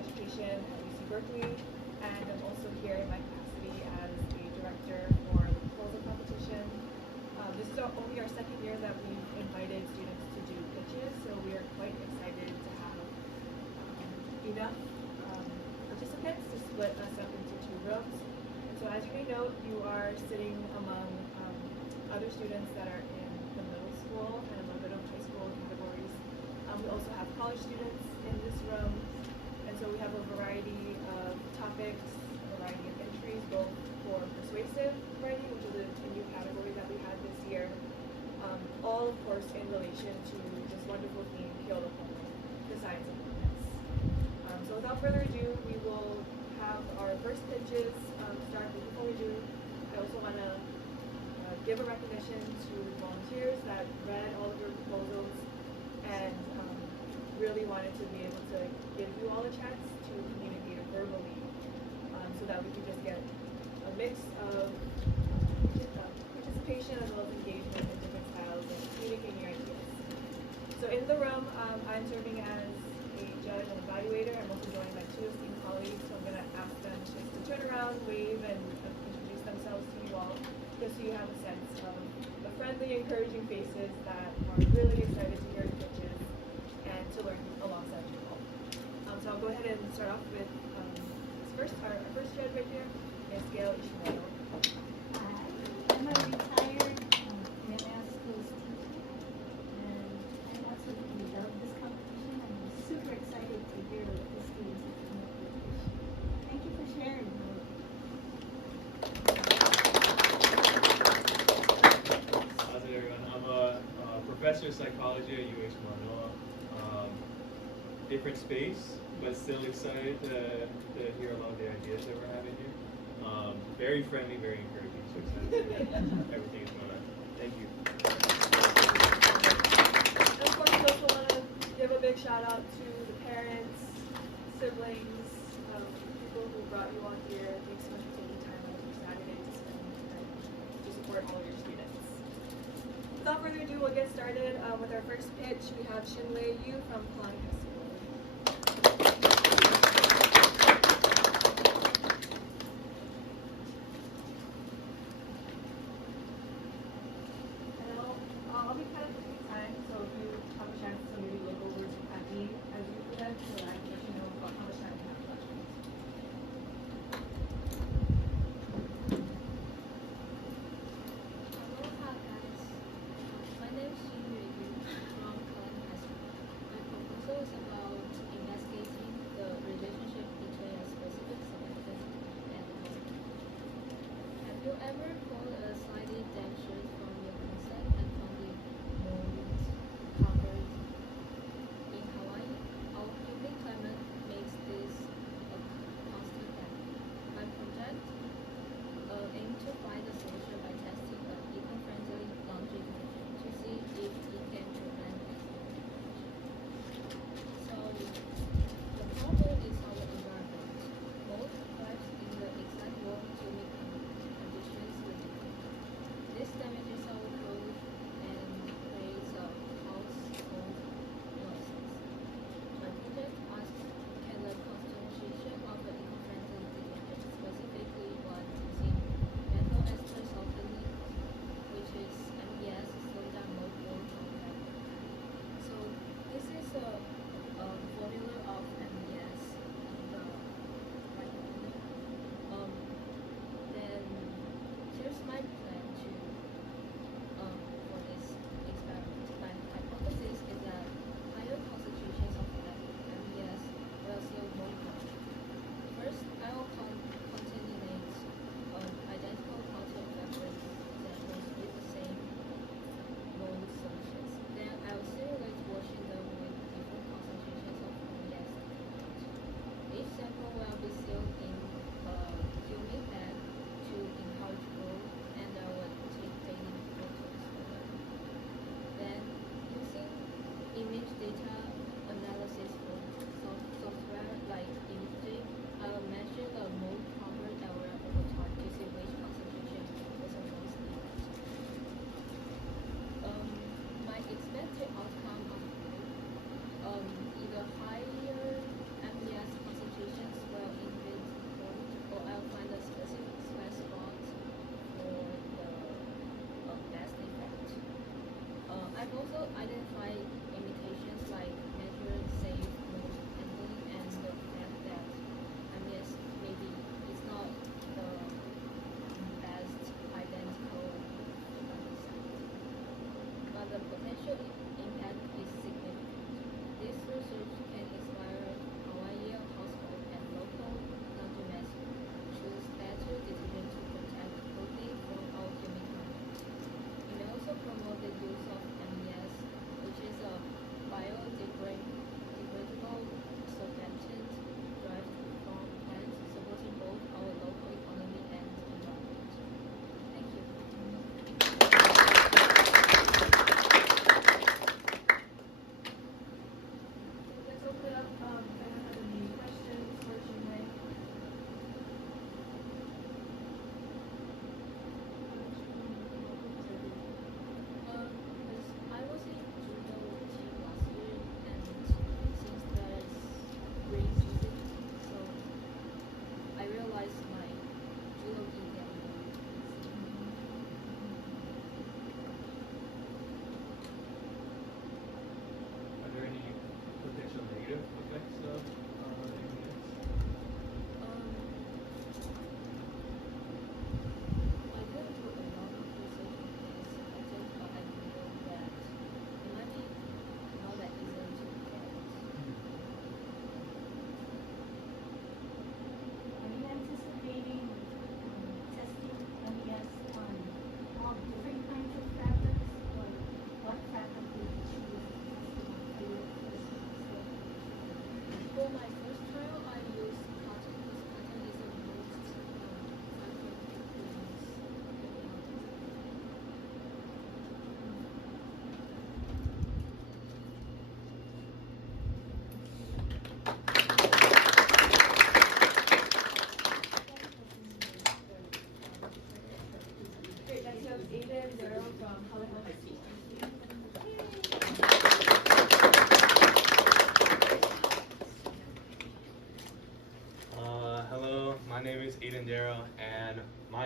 Education at UC Berkeley, and I'm also here in my capacity as a director for the proposal competition. This is only our second year that we've invited students to do pitches, so we are quite excited to have enough participants to split us up into two rooms. And so as you may note, you are sitting among other students that are in the middle school and a little bit of high school categories. We also have college students in this room, and so we have a variety of topics, a variety of entries, both for persuasive writing, which is a new category that we had this year, all of course in relation to this wonderful theme, Kill the Homo, the science of movements. So without further ado, we will have our first pitches start. But before we do, I also want to give a recognition to the volunteers that read all of your proposals and really wanted to be able to give you all a chance to communicate it verbally, so that we could just get a mix of participation as well as engagement in different styles and communicating your ideas. So in the room, I'm serving as a judge and evaluator. I'm also joined by two esteemed colleagues, so I'm going to ask them just to turn around, wave, and introduce themselves to you all, just so you have a sense of the friendly, encouraging faces that are really excited to hear the pitches and to learn alongside you all. So I'll go ahead and start off with our first judge right here, Ms. Gail Ishimoto. Hi, I'm a retired middle school teacher, and I also developed this competition. I'm super excited to hear what the students have come up with. Thank you for sharing. How's it, everyone? I'm a professor of psychology at UH Manoa. Different space, but still excited to hear a lot of the ideas that we're having here. Very friendly, very encouraging, so excited to hear everything is going on. Thank you. And of course, we also want to give a big shout out to the parents, siblings, people who brought you all here. Thanks so much for taking time out of your Saturday to spend to support all of your students. Without further ado, we'll get started with our first pitch. We have Shinwei Yu from Kalani High School. I'll be kind of taking time, so if you have a chance to maybe look over at me as you present, so I can let you know about how much time you have questions. Aloha guys, my name is Shinwei Yu from Kalani High School. My proposal is about investigating the relationship between a specific substance and water. Have you ever pulled a slightly damp shirt from your closet and found it mold covered? In Hawaii, our humid climate makes this a constant battle. My project aims to find a solution by testing an eco-friendly laundry detergent to see if it can prevent accident. So the problem is our environment. Mold thrives in the exact warm, humid conditions we live in. This damages our clothes and creates a household nuisance. My project asks, can the concentration of the eco-friendly detergent, specifically one using methyl ester sulfonate, which is MES, slow down mold growth compared. So this is a formula of MES on the right corner. Then here's my plan to for this experiment. My hypothesis is that higher concentrations of MES will slow mold growth. First, I will contaminate identical cotton fabric samples with the same mold solutions. Then I will simulate washing them with different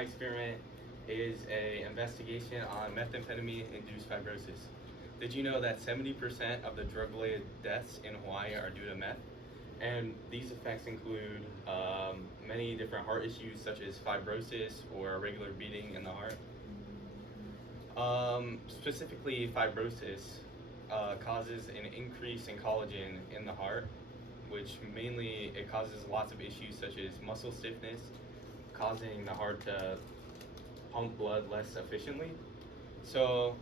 experiment is an investigation on methamphetamine-induced fibrosis. Did you know that 70% of the drug-related deaths in Hawaii are due to meth? And these effects include many different heart issues such as fibrosis or irregular beating in the heart. Specifically, fibrosis causes an increase in collagen in the heart, which mainly it causes lots of issues such as muscle stiffness, causing the heart to pump blood less efficiently. So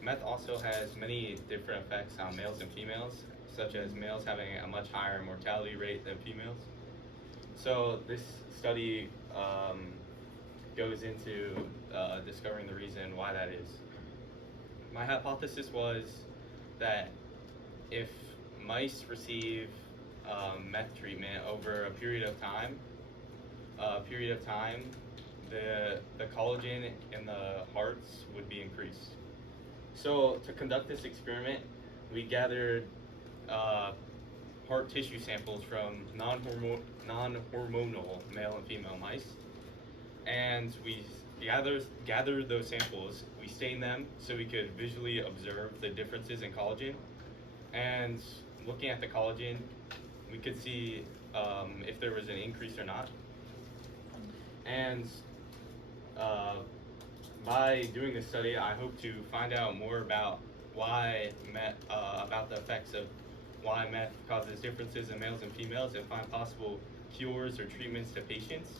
meth also has many different effects on males and females, such as males having a much higher mortality rate than females. So this study goes into discovering the reason why that is. My hypothesis was that if mice receive meth treatment over a period of time, the collagen in the hearts would be increased. So to conduct this experiment, we gathered heart tissue samples from non-hormonal male and female mice, and we gathered those samples. We stained them so we could visually observe the differences in collagen, and looking at the collagen, we could see if there was an increase or not. And by doing this study, I hope to find out more about about the effects of why meth causes differences in males and females, and find possible cures or treatments to patients,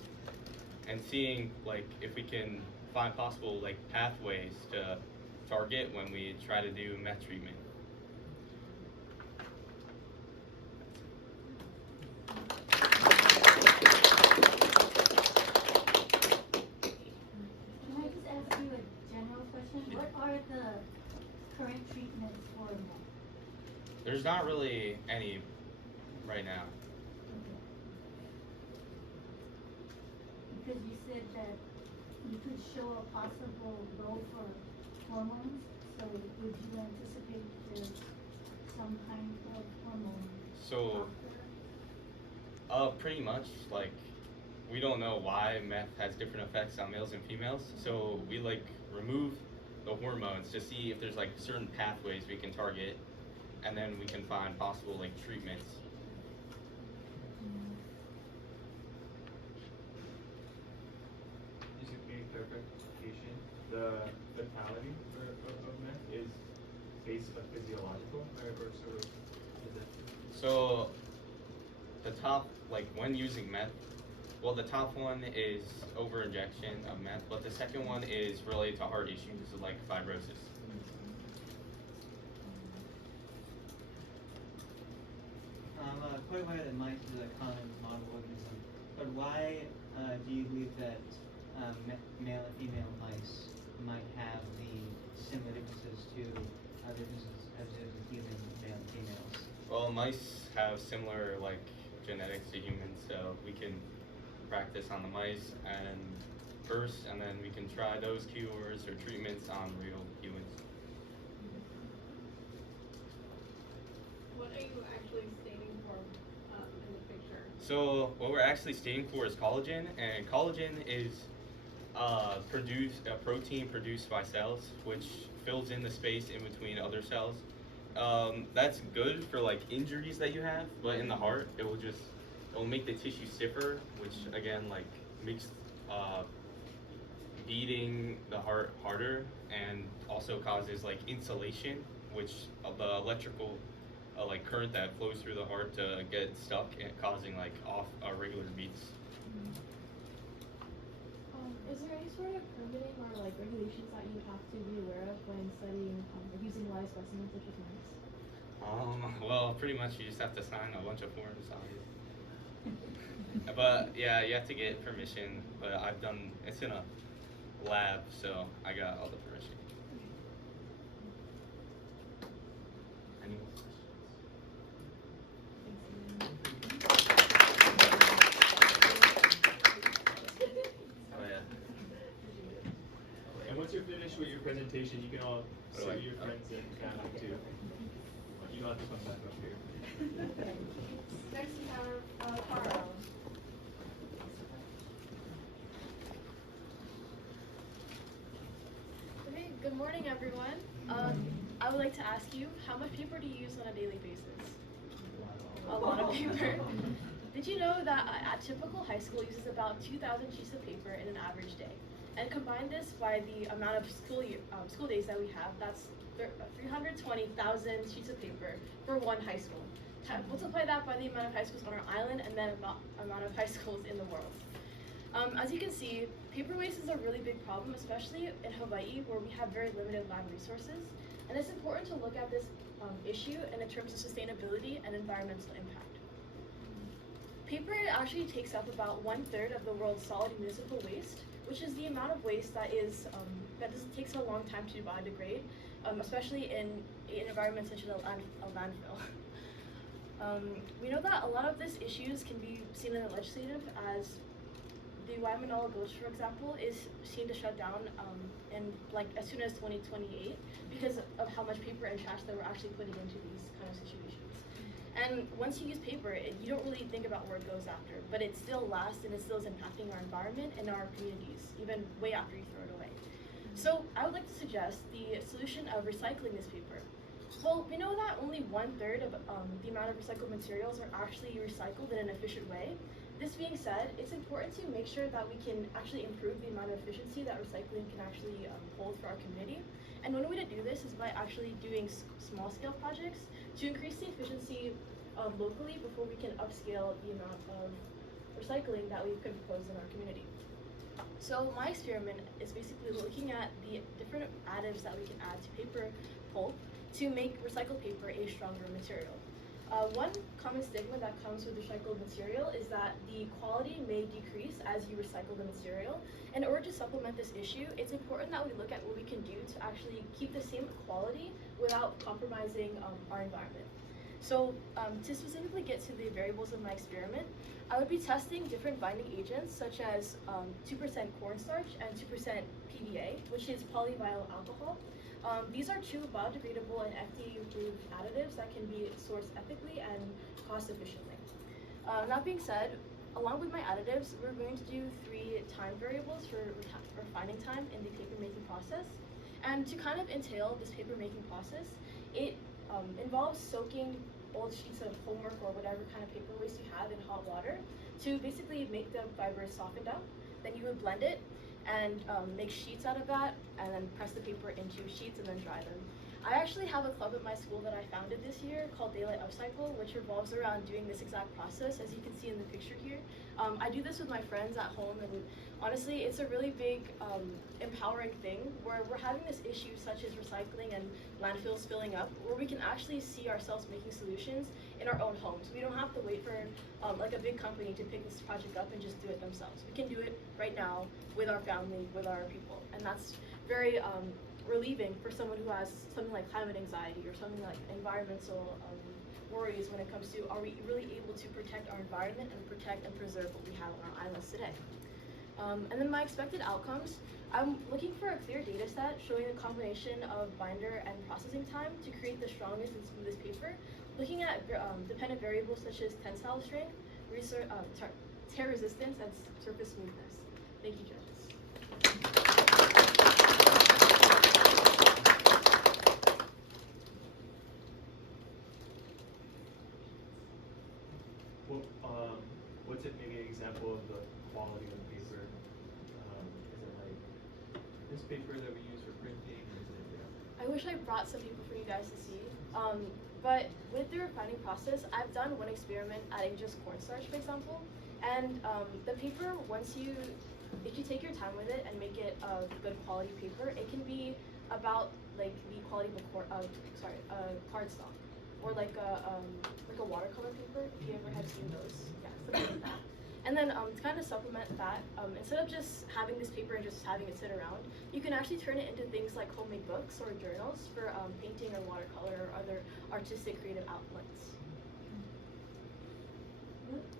and seeing if we can find possible pathways to target when we try to do meth treatment. Can I just ask you a general question? What are the current treatments for meth? There's not really any right now. Because you said that you could show a possible role for hormones, so would you anticipate there's some kind of hormone? So, pretty much, we don't know why meth has different effects on males and females, so we remove the hormones to see if there's certain pathways we can target, and then we can find possible treatments. Just a clarification, the fatality of meth is based on physiological, or sort of, is it? So, the top, when using meth, well, the top one is over-injection of meth, but the second one is related to heart issues, like fibrosis. I'm quite aware that mice is a common model organism, but why do you believe that male and female mice might have the similar differences to differences as in human male and females? Well, mice have similar genetics to humans, so we can practice on the mice and then we can try those cures or treatments on real humans. What are you actually staining for in the picture? So what we're actually staining for is collagen, and collagen is a protein produced by cells, which fills in the space in between other cells. That's good for injuries that you have, but in the heart, it'll make the tissue stiffer, which again makes beating the heart harder, and also causes insulation, which the electrical current that flows through the heart to get stuck and causing off regular beats. Is there any sort of permitting or regulations that you have to be aware of when studying or using live specimens such as mice? Well, pretty much you just have to sign a bunch of forms, obviously. But yeah, you have to get permission. But it's in a lab, so I got all the permission. Any more questions? Oh yeah. And once you're finished with your presentation, you can all What do sit I- with your friends and family too. You don't have to come back up here. Next we have Carl. Good morning, everyone. I would like to ask you, how much paper do you use on a daily basis? A lot of paper. Did you know that a typical high school uses about 2,000 sheets of paper in an average day? And combine this by the amount of school days that we have, that's 320,000 sheets of paper for one high school. Multiply that by the amount of high schools on our island and then amount of high schools in the world. As you can see, paper waste is a really big problem, especially in Hawaii, where we have very limited land resources. And it's important to look at this issue in terms of sustainability and environmental impact. Paper actually takes up about 1/3 of the world's solid municipal waste, which is the amount of waste that takes a long time to biodegrade, especially in environments such as a landfill. We know that a lot of these issues can be seen in the legislative, as the Waimanalo Gulch, for example, is seen to shut down as soon as 2028 because of how much paper and trash that we're actually putting into these kind of situations. And once you use paper, you don't really think about where it goes after, but it still lasts and it still is impacting our environment and our communities, even way after you throw it away. So I would like to suggest the solution of recycling this paper. Well, we know that only 1/3 of the amount of recycled materials are actually recycled in an efficient way. This being said, it's important to make sure that we can actually improve the amount of efficiency that recycling can actually hold for our community. And one way to do this is by actually doing small-scale projects to increase the efficiency locally before we can upscale the amount of recycling that we can propose in our community. So my experiment is basically looking at the different additives that we can add to paper pulp to make recycled paper a stronger material. One common stigma that comes with recycled material is that the quality may decrease as you recycle the material. In order to supplement this issue, it's important that we look at what we can do to actually keep the same quality without compromising our environment. So to specifically get to the variables of my experiment, I would be testing different binding agents such as 2% cornstarch and 2% PVA, which is polyvinyl alcohol. These are two biodegradable and FDA-approved additives that can be sourced ethically and cost efficiently. That being said, along with my additives, we're going to do 3 time variables for refining time in the paper making process. And to kind of entail this paper making process, it involves soaking old sheets of homework or whatever kind of paper waste you have in hot water to basically make the fibers softened up. Then you would blend it and make sheets out of that, and then press the paper into sheets and then dry them. I actually have a club at my school that I founded this year called Daylight Upcycle, which revolves around doing this exact process, as you can see in the picture here. I do this with my friends at home, and honestly, it's a really big empowering thing where we're having this issue such as recycling and landfills filling up, where we can actually see ourselves making solutions in our own homes. We don't have to wait for like a big company to pick this project up and just do it themselves. We can do it right now with our family, with our people, and that's very relieving for someone who has something like climate anxiety or something like environmental worries when it comes to, are we really able to protect our environment and protect and preserve what we have on our islands today. And then my expected outcomes, I'm looking for a clear data set showing a combination of binder and processing time to create the strongest and smoothest paper, looking at dependent variables such as tensile strength, tear resistance, and surface smoothness. Thank you, judges. Well, what's it, maybe an example of the quality of the paper? Is it like this paper that we use for printing, or is it? I wish I brought some people for you guys to see. But with the refining process, I've done one experiment adding just cornstarch, for example. And the paper, if you take your time with it and make it a good quality paper, it can be about like the quality of a cardstock, or like a watercolor paper. If you ever have seen those, yeah, something like that. And then to kind of supplement that, instead of just having this paper and just having it sit around, you can actually turn it into things like homemade books or journals for painting or watercolor or other artistic creative outlets.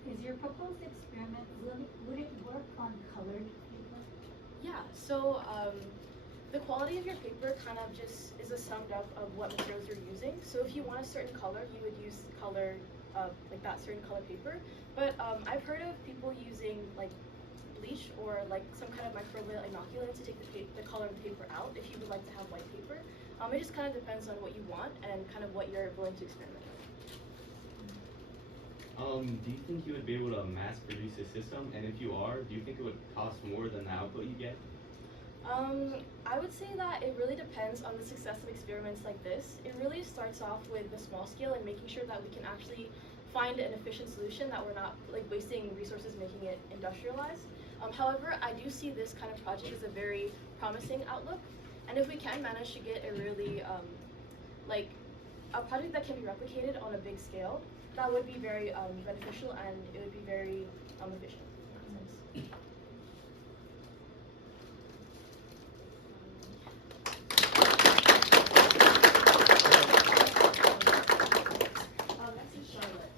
Is your proposed experiment, would it work on colored paper? Yeah, so the quality of your paper kind of just is a summed up of what materials you're using. So if you want a certain color, you would use color like that certain color paper. But I've heard of people using like bleach or like some kind of microbial inoculant to take the color of the paper out if you would like to have white paper. It just kind of depends on what you want and kind of what you're willing to experiment with. Do you think you would be able to mass produce a system? And if you are, do you think it would cost more than the output you get? I would say that it really depends on the success of experiments like this. It really starts off with the small scale and making sure that we can actually find an efficient solution, that we're not like wasting resources making it industrialized. However, I do see this kind of project as a very promising outlook, and if we can manage to get a really like a project that can be replicated on a big scale, that would be very beneficial, and it would be very efficient in that sense. Next is Charlotte.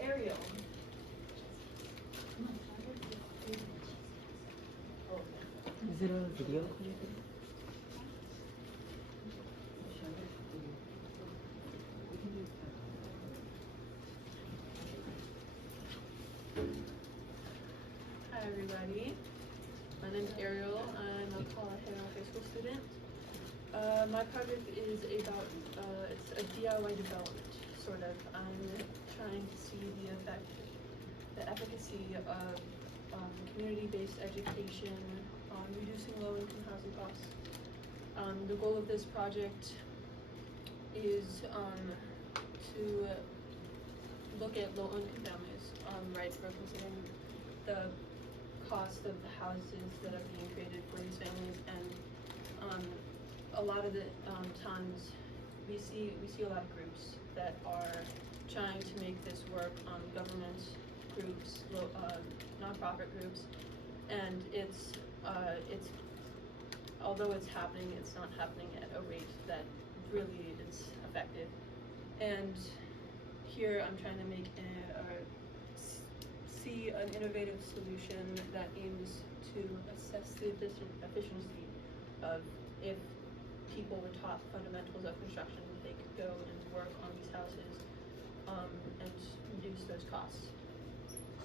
Ariel. Oh, okay. Is it a video? Hi everybody, my name is Ariel. I'm a Colorado high school student. My project is about, it's a DIY development, sort of. I'm trying to see the efficacy of community-based education on reducing low-income housing costs. The goal of this project is to look at low-income families, right? We're considering the cost of the houses that are being created for these families, and a lot of the times we see a lot of groups that are trying to make this work, government groups, nonprofit groups, and it's although it's happening, it's not happening at a rate that really is effective. And here I'm trying to make see an innovative solution that aims to assess the efficiency of, if people were taught fundamentals of construction, they could go and work on these houses and reduce those costs.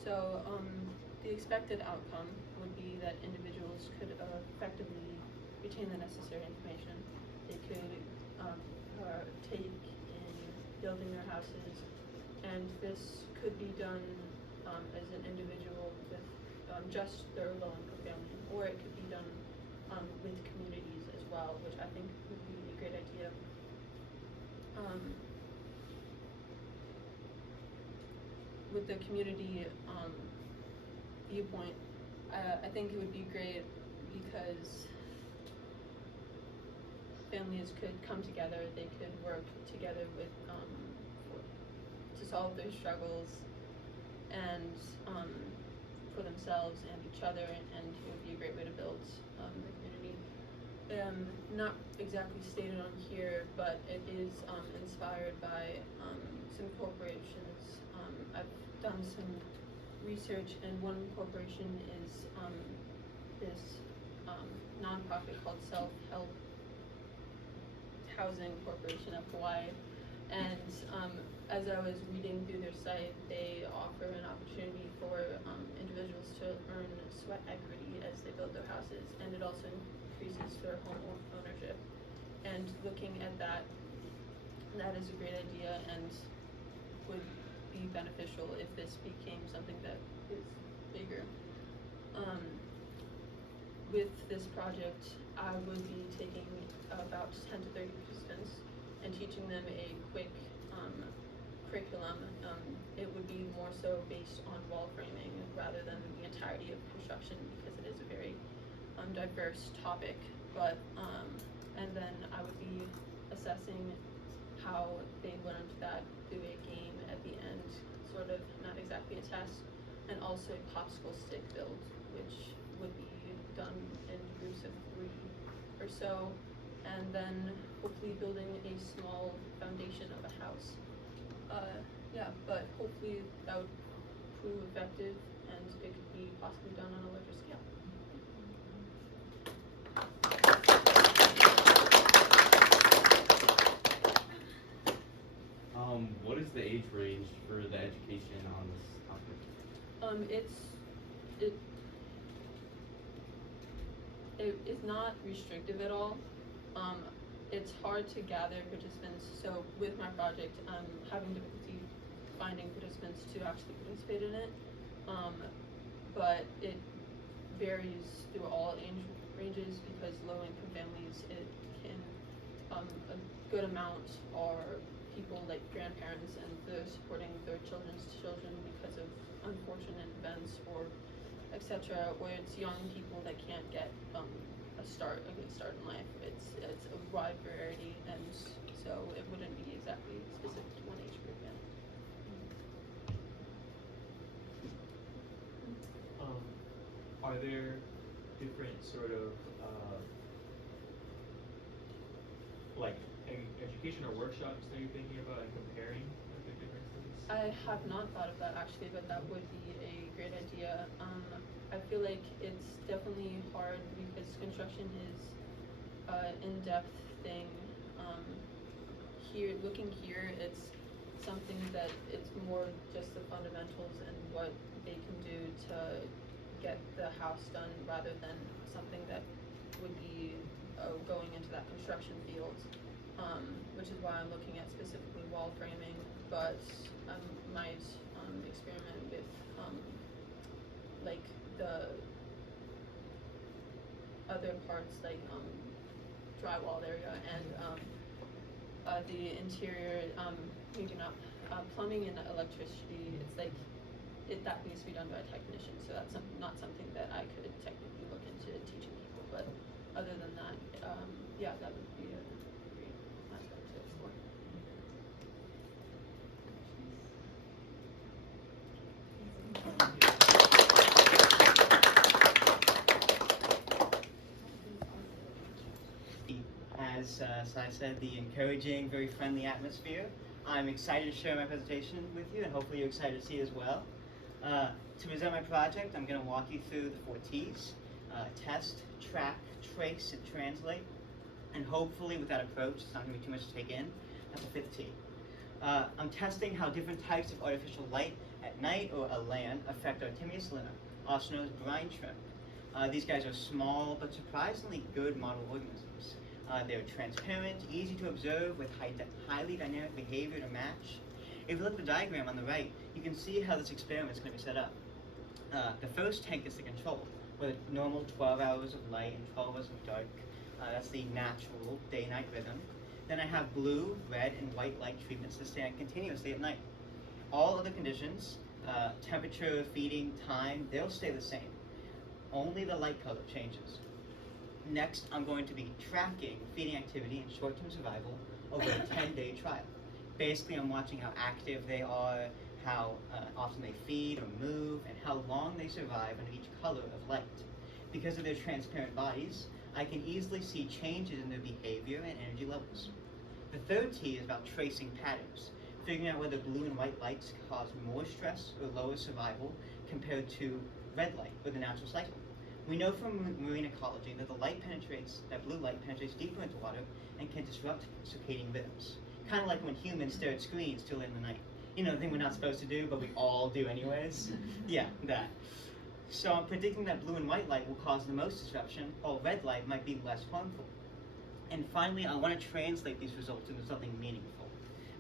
So the expected outcome would be that individuals could effectively retain the necessary information. They could take in building their houses, and this could be done as an individual with just their low-income family, or it could be done with communities as well, which I think would be a great idea. With the community viewpoint, I think it would be great because families could come together, they could work together with to solve their struggles and for themselves and each other, and it would be a great way to build the community. Not exactly stated on here, but it is inspired by some corporations. I've done some research, and one corporation is this nonprofit called Self-Help Housing Corporation of Hawaii, and as I was reading through their site, they offer an opportunity for individuals to earn sweat equity as they build their houses, and it also increases their home ownership. And looking at that, that is a great idea and would be beneficial if this became something that is bigger. With this project, I would be taking about 10 to 30 participants and teaching them a quick curriculum. It would be more so based on wall framing rather than the entirety of construction, because it is a very diverse topic. But and then I would be assessing how they learned that through a game at the end, sort of, not exactly a test, and also a popsicle stick build, which would be done in groups of 3 or so, and then hopefully building a small foundation of a house. Yeah, but hopefully that would prove effective, and it could be possibly done on a larger scale. range for the education on this topic? It's not restrictive at all. It's hard to gather participants. So with my project, I'm having difficulty finding participants to actually participate in it. But it varies through all age ranges because low-income families, it can a good amount are people like grandparents and they're supporting their children's children because of unfortunate events or etc. Or it's young people that can't get a good start in life. It's a wide variety, and so it wouldn't be exactly specific to one age group yet. Are there different sort of like education or workshops that you're thinking about and comparing like the differences? I have not thought of that actually, but that would be a great idea. I feel like it's definitely hard because construction is an in-depth thing. Looking here, it's something that it's more just the fundamentals and what they can do to get the house done rather than something that would be going into that construction field, which is why I'm looking at specifically wall framing, but I might experiment with like the other parts like drywall area and the interior, maybe not plumbing and electricity. It's like that needs to be done by a technician, so that's not something that I could technically look into teaching people. But other than that, yeah, that would be a great aspect to explore. As Sai said, the encouraging, very friendly atmosphere. I'm excited to share my presentation with you, and hopefully you're excited to see it as well. To present my project, I'm going to walk you through the 4 T's: test, track, trace, and translate. And hopefully with that approach, it's not going to be too much to take in. That's the 5th T. I'm testing how different types of artificial light at night or on land affect Artemia salina, also known as brine shrimp. These guys are small but surprisingly good model organisms. They're transparent, easy to observe, with highly dynamic behavior to match. If you look at the diagram on the right, you can see how this experiment is going to be set up. The first tank is the control, with a normal 12 hours of light and 12 hours of dark. That's the natural day-night rhythm. Then I have blue, red, and white light treatments to stand continuously at night. All other conditions, temperature, feeding, time, they'll stay the same. Only the light color changes. Next, I'm going to be tracking feeding activity and short-term survival over a 10-day trial. Basically, I'm watching how active they are, how often they feed or move, and how long they survive under each color of light. Because of their transparent bodies, I can easily see changes in their behavior and energy levels. The 3rd T is about tracing patterns, figuring out whether blue and white lights cause more stress or lower survival compared to red light or the natural cycle. We know from marine ecology that that blue light penetrates deeper into water and can disrupt circadian rhythms. Kind of like when humans stare at screens till late in the night. You know, the thing we're not supposed to do, but we all do anyways. Yeah, that. So I'm predicting that blue and white light will cause the most disruption, while red light might be less harmful. And finally, I want to translate these results into something meaningful,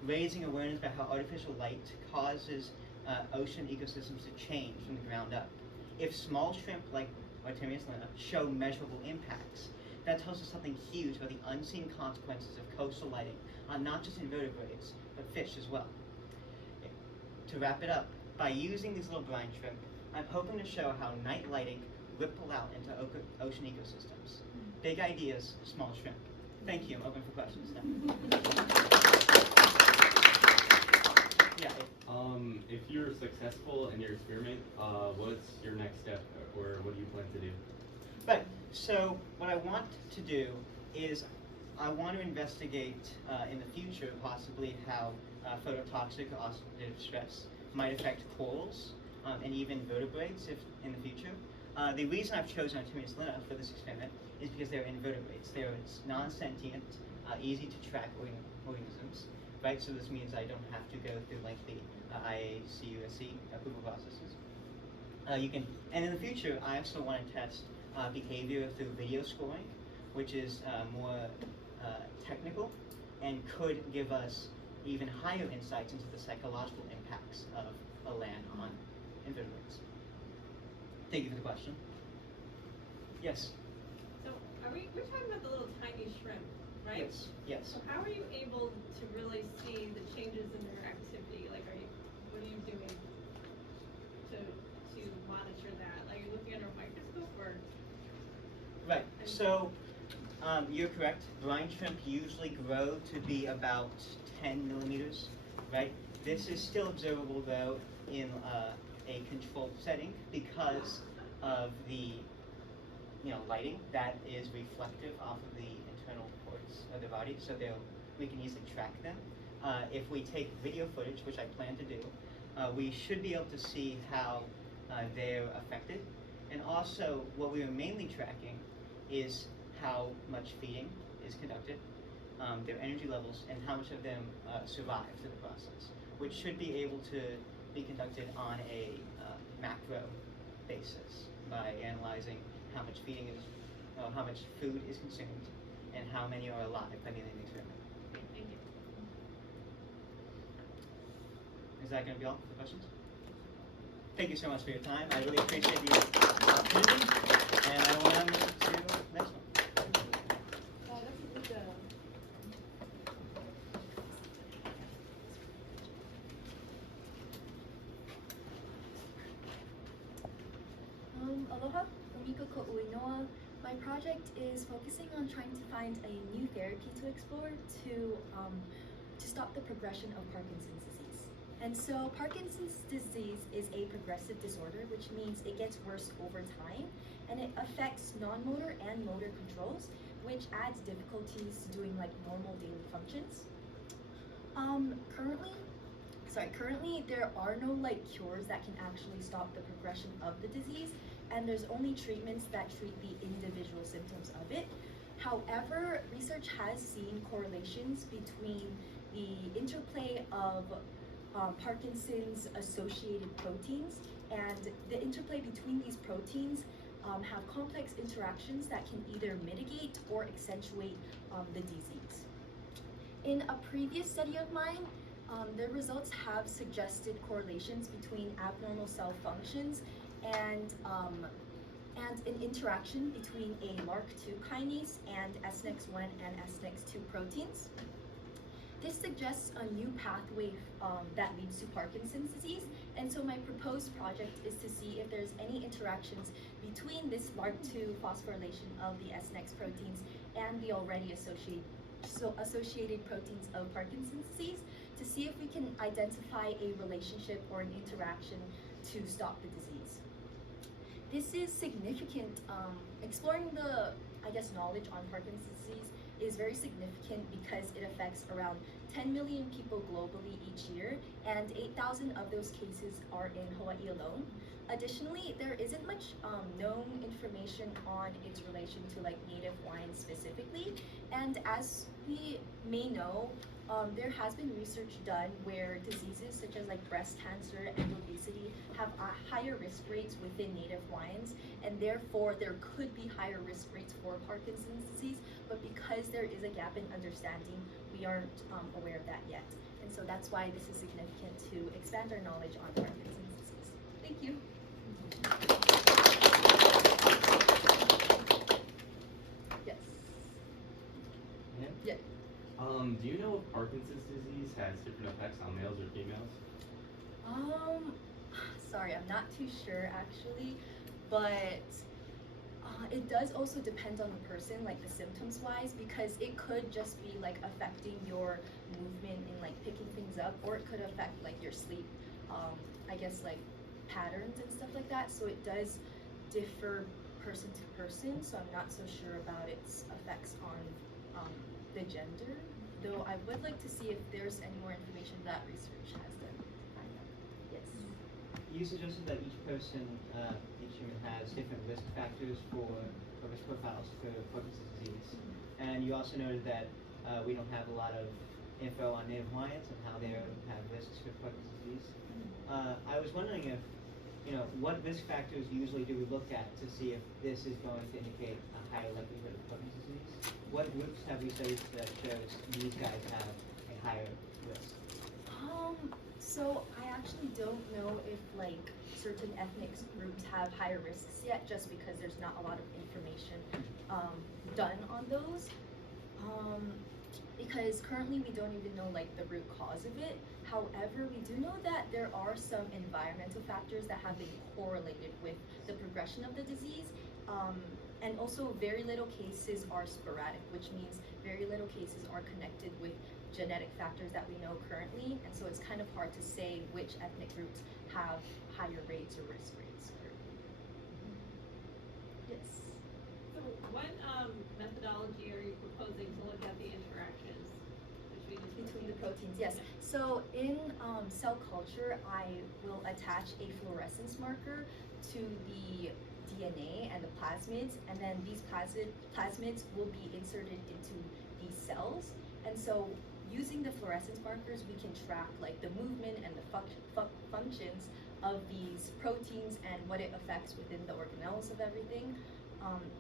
raising awareness about how artificial light causes ocean ecosystems to change from the ground up. If small shrimp like Artemia salina show measurable impacts, that tells us something huge about the unseen consequences of coastal lighting on not just invertebrates, but fish as well. To wrap it up, by using these little brine shrimp, I'm hoping to show how night lighting ripple out into ocean ecosystems. Big ideas, small shrimp. Thank you. I'm open for questions now. Yeah. If you're successful in your experiment, what's your next step, or what do you plan to do? Right. So what I want to do is I want to investigate in the future possibly how phototoxic or oxidative stress might affect corals and even vertebrates if in the future. The reason I've chosen Artemia salina for this experiment is because they're invertebrates. They're non-sentient, easy to track organisms. right? So this means I don't have to go through lengthy IACUSC approval processes. You can, and in the future, I also want to test behavior through video scoring, which is more technical and could give us even higher insights into the psychological impacts of a land on invertebrates. Thank you for the question. Yes? So we're talking about the little tiny shrimp, right? Yes. Yes. So how are you able to really see the changes in their activity? Like, what are you doing to monitor that? Like, are you looking under a microscope or? Right. So you're correct. Brine shrimp usually grow to be about 10 millimeters, right? This is still observable though in a controlled setting because of the lighting that is reflective off of the internal parts of the body, so we can easily track them. If we take video footage, which I plan to do, we should be able to see how they're affected. And also, what we are mainly tracking is how much feeding is conducted, their energy levels, and how much of them survive through the process, which should be able to be conducted on a macro basis by analyzing how much feeding is, how much food is consumed, and how many are alive by the end of the experiment. Okay, thank you. Is that going to be all for the questions? Thank you so much for your time. I really appreciate the opportunity, and I will now move to the next one. That's a good Aloha, Omiko Ko'uinoa. My project is focusing on trying to find a new therapy to explore to stop the progression of Parkinson's disease. And so Parkinson's disease is a progressive disorder, which means it gets worse over time, and it affects non-motor and motor controls, which adds difficulties doing like normal daily functions. Currently there are no like cures that can actually stop the progression of the disease, and there's only treatments that treat the individual symptoms of it. However, research has seen correlations between the interplay of Parkinson's associated proteins, and the interplay between these proteins have complex interactions that can either mitigate or accentuate the disease. In a previous study of mine, their results have suggested correlations between abnormal cell functions and an interaction between a LRRK2 kinase and SNX1 and SNX2 proteins. This suggests a new pathway that leads to Parkinson's disease, and so my proposed project is to see if there's any interactions between this LRRK2 phosphorylation of the SNX proteins and the already associated proteins of Parkinson's disease, to see if we can identify a relationship or an interaction to stop the disease. This is significant. Exploring the, knowledge on Parkinson's disease is very significant because it affects around 10 million people globally each year, and 8,000 of those cases are in Hawaii alone. Additionally, there isn't much known information on its relation to like native Hawaiians specifically, and as we may know, there has been research done where diseases such as like breast cancer and obesity have higher risk rates within native Hawaiians, and therefore there could be higher risk rates for Parkinson's disease, but because there is a gap in understanding, we aren't aware of that yet. And so that's why this is significant to expand our knowledge on Parkinson's disease. Thank you. Yes. Yeah. Yeah. Do you know if Parkinson's disease has different effects on males or females? Sorry, I'm not too sure actually, but it does also depend on the person, like the symptoms wise, because it could just be like affecting your movement and like picking things up, or it could affect like your sleep, like patterns and stuff like that. So it does differ person to person, so I'm not so sure about its effects on the gender, though I would like to see if there's any more information that research has done to find out. Yes. You suggested that each person, each human has different risk factors or risk profiles for Parkinson's disease. And you also noted that we don't have a lot of info on native Hawaiians and how they have risks for Parkinson's disease. I was wondering if, what risk factors usually do we look at to see if this is going to indicate a higher likelihood of Parkinson's disease? What groups have we studied that shows these guys have a higher risk? So I actually don't know if like certain ethnic groups have higher risks yet, just because there's not a lot of information done on those. Because currently we don't even know like the root cause of it. However, we do know that there are some environmental factors that have been correlated with the progression of the disease. And also very little cases are sporadic, which means very little cases are connected with genetic factors that we know currently. And so it's kind of hard to say which ethnic groups have higher rates or risk rates currently. Yes. So what methodology are you proposing to look at the interactions between The proteins, yes. So in cell culture, I will attach a fluorescence marker to the DNA and the plasmids, and then these plasmids will be inserted into these cells. And so using the fluorescence markers, we can track like the movement and the functions of these proteins and what it affects within the organelles of everything.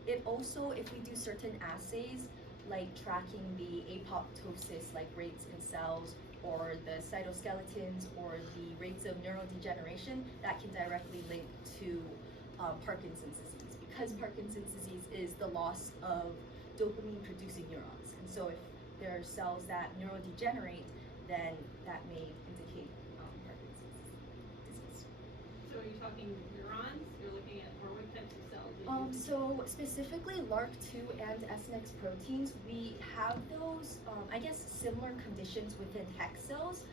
It also, if we do certain assays, like tracking the apoptosis like rates in cells, or the cytoskeletons, or the rates of neurodegeneration, that can directly link to Parkinson's disease, because Parkinson's disease is the loss of dopamine producing neurons. And so if there are cells that neurodegenerate, then that may indicate Parkinson's disease. So are you talking neurons? You're looking at, or what types of cells? So specifically LRRK2 and SNX proteins, we have those, I guess, similar conditions within hex cells.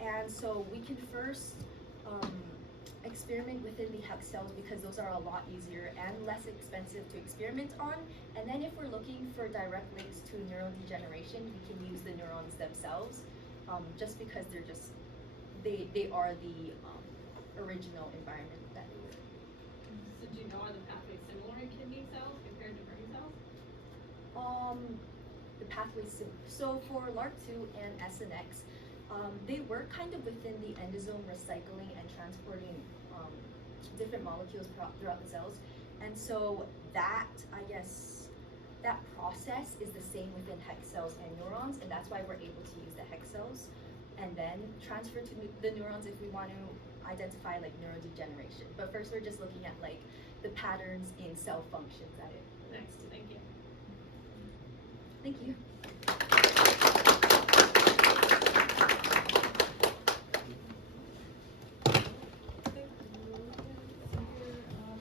And so we can first experiment within the hex cells, because those are a lot easier and less expensive to experiment on. And then if we're looking for direct links to neurodegeneration, we can use the neurons themselves, just because they are the original environment that they were. So do you know, are the pathways similar in kidney cells compared to brain cells? The pathways, so for LRRK2 and SNX, they work kind of within the endosome, recycling and transporting different molecules throughout the cells. And so that, I guess, that process is the same within hex cells and neurons, and that's why we're able to use the hex cells and then transfer to the neurons if we want to identify like neurodegeneration. But first we're just looking at like the patterns in cell functions that it relates to. Thank you. Thank you.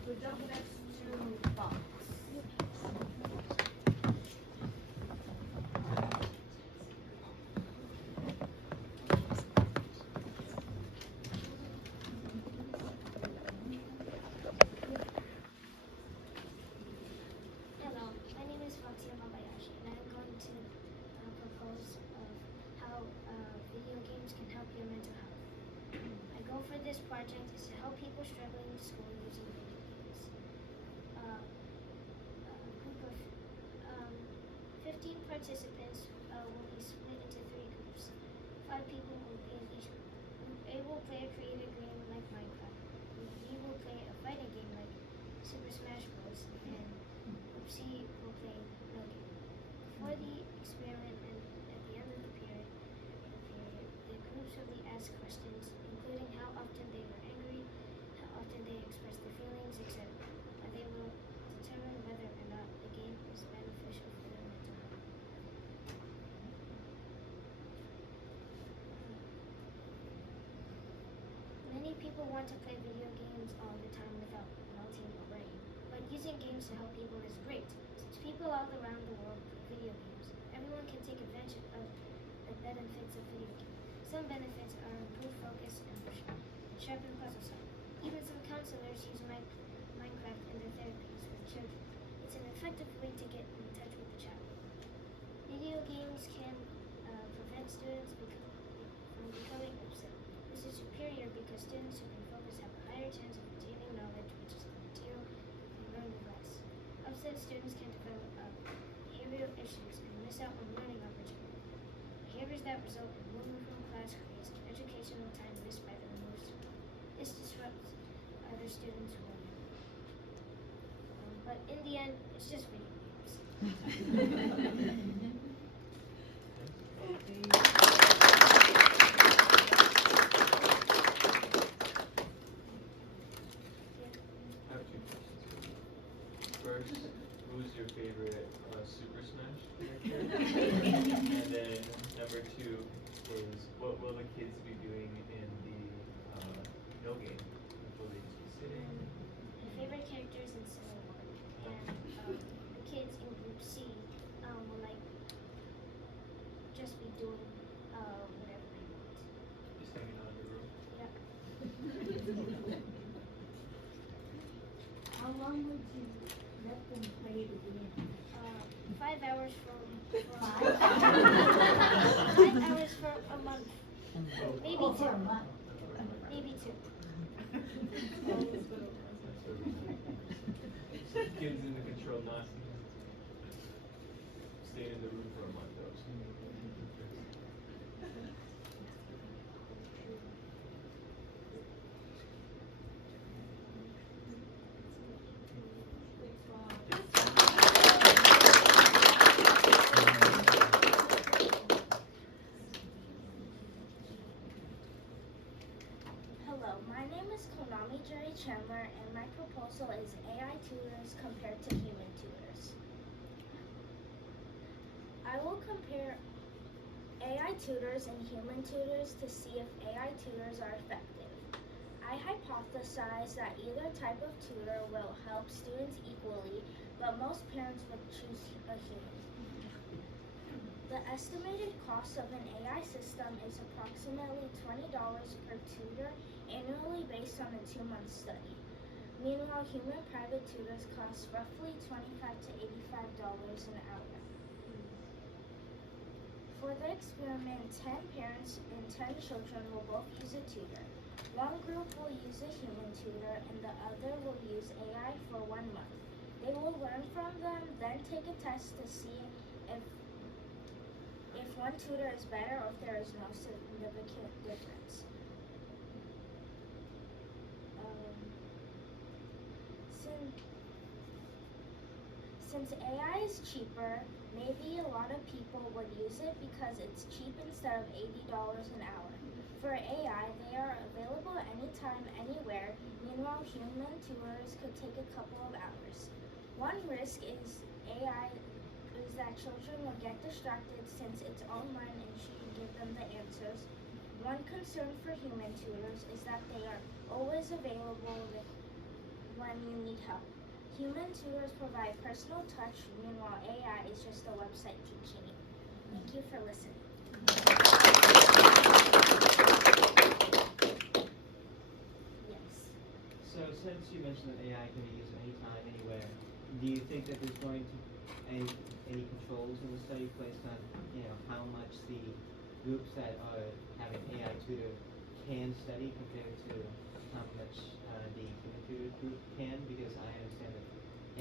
So jump next to Fox. Hello, my name is Foxy Mabayashi, and I'm going to propose of how video games can help your mental health. My goal for this project is to help people struggling in school using video games. A group of 15 participants will be split into 3 groups. 5 people will be in each group. Group A will play a creative game like Minecraft. Group B will play a fighting game like Super Smash Bros. And Group C will play no game. Before the experiment and at the end of the period, the groups will be asked questions, including how often they were angry, how often they expressed their feelings, etc. And they will determine whether or not the game is beneficial for their mental health. Many people want to play video games all the time without melting their brain, but using games to help people is great, since people all around the world play video games. Everyone can take advantage of the benefits of video games. Some benefits are improved focus and sharpened puzzle solving. Even some counselors use Minecraft in their therapies with children. It's an effective way to get in touch with the child. Video games can prevent students from becoming upset. This is superior because students who can focus have a higher chance of retaining knowledge, which is the material they learn the less. Upset students can develop behavioral issues and miss out on learning opportunities. Behavior behaviors that result in movement from class creates educational time missed by the most. This disrupts other students' learning. But in the end, it's just video games. I have two questions for you. First, who's your favorite Super Smash character? And then number two is what will the kids be doing in the no game? Will they just be sitting? My favorite characters in Civil War, and the kids in Group C will like just be doing whatever they want. Just hanging out in the room? Yep. How long would you let them play the game? 5 hours for 5 5 hours for a month. Maybe Oh, for a 2. month. Maybe 2. Kids in the control, not staying in the room for a month though. Hello, my name is Konami Jerry Chandler, and my proposal is AI tutors compared to human tutors. I will compare AI tutors and human tutors to see if AI tutors are effective. I hypothesize that either type of tutor will help students equally, but most parents would choose a human. The estimated cost of an AI system is approximately $20 per tutor annually based on a 2-month study. Meanwhile, human private tutors cost roughly $25 to $85 an hour. For the experiment, 10 parents and 10 children will both use a tutor. One group will use a human tutor and the other will use AI for 1 month. They will learn from them, then take a test to see if one tutor is better or if there is no significant difference. Since AI is cheaper, maybe a lot of people would use it because it's cheap instead of $80 an hour. For AI, they are available anytime, anywhere. Meanwhile, human tutors could take a couple of hours. One risk is that children will get distracted since it's online and she can give them the answers. One concern for human tutors is that they are always available when you need help. Human tutors provide personal touch, meanwhile AI is just a website teaching you. Thank you for listening. Yes. So since you mentioned that AI can be used anytime, anywhere, do you think that there's going to any controls in the study placed on how much the groups that are having AI tutor can study compared to how much the human tutor group can? Because I understand that